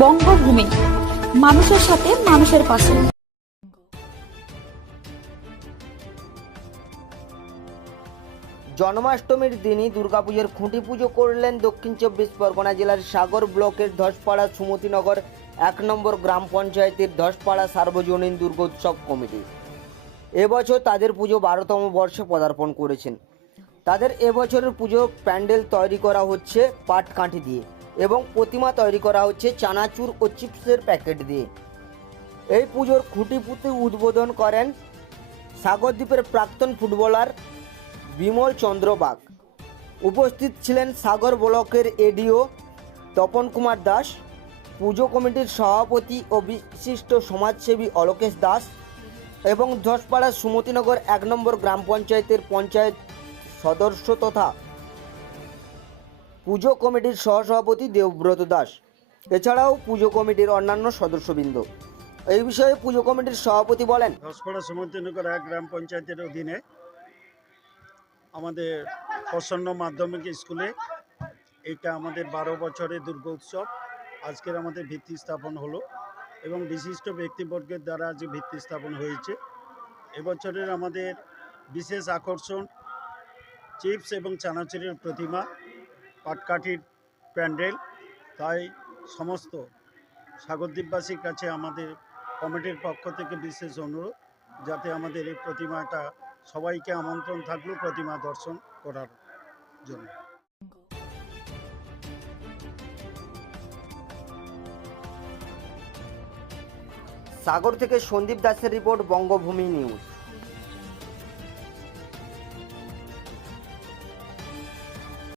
বঙ্গভূমি, মানুষের সাথে মানুষের পাশে। জন্মাষ্টমীর দিনই দুর্গাপুজোর খুঁটি পুজো করলেন দক্ষিণ চব্বিশ পরগনা জেলার সাগর ব্লকের ধসপাড়া সুমতিনগর 1 নম্বর গ্রাম পঞ্চায়েতের ধসপাড়া সার্বজনীন দুর্গোৎসব কমিটি। এবছর তাদের পুজো 12তম বর্ষে পদার্পণ করেছেন। তাদের এবছরের পুজো প্যান্ডেল তৈরি করা হচ্ছে পাটকাঠি দিয়ে এবং প্রতিমা তৈরি করা হচ্ছে চানাচুর ও চিপসের প্যাকেট দিয়ে। এই পুজোর খুঁটি পুঁতি উদ্বোধন করেন সাগরদ্বীপের প্রাক্তন ফুটবলার বিমল চন্দ্র বাগ। উপস্থিত ছিলেন সাগর ব্লকের এডিও তপন কুমার দাস, পুজো কমিটির সভাপতি ও বিশিষ্ট সমাজসেবী অলোকেশ দাস এবং ধসপাড়া সুমতিনগর 1 নম্বর গ্রাম পঞ্চায়েতের পঞ্চায়েত সদস্য তথা পুজো কমিটির সহসভাপতি দেবব্রত দাস, এছাড়াও পুজো কমিটির অন্যান্য সদস্যবৃন্দ। এই বিষয়ে পুজো কমিটির সভাপতি বলেন, ধসপাড়া সুমতিনগর 1 গ্রাম পঞ্চায়েতের অধীনে আমাদের প্রসন্ন মাধ্যমিক স্কুলে এটা আমাদের 12 বছরের দুর্গোৎসব। আজকের আমাদের ভিত্তি স্থাপন হলো এবং বিশিষ্ট ব্যক্তিবর্গের দ্বারা আজ ভিত্তি স্থাপন হয়েছে। এবছরের আমাদের বিশেষ আকর্ষণ চিপস এবং চানাচুরের প্রতিমা, পাটকাঠির প্যান্ডেল। তাই সমস্ত সাগরদ্বীপবাসীর কাছে আমাদের কমিটির পক্ষ থেকে বিশেষ অনুরোধ, যাতে আমাদের এই প্রতিমাটা সবাইকে আমন্ত্রণ থাকলো প্রতিমা দর্শন করার জন্য। সাগর থেকে সন্দীপ দাসের রিপোর্ট, বঙ্গভূমি নিউজ।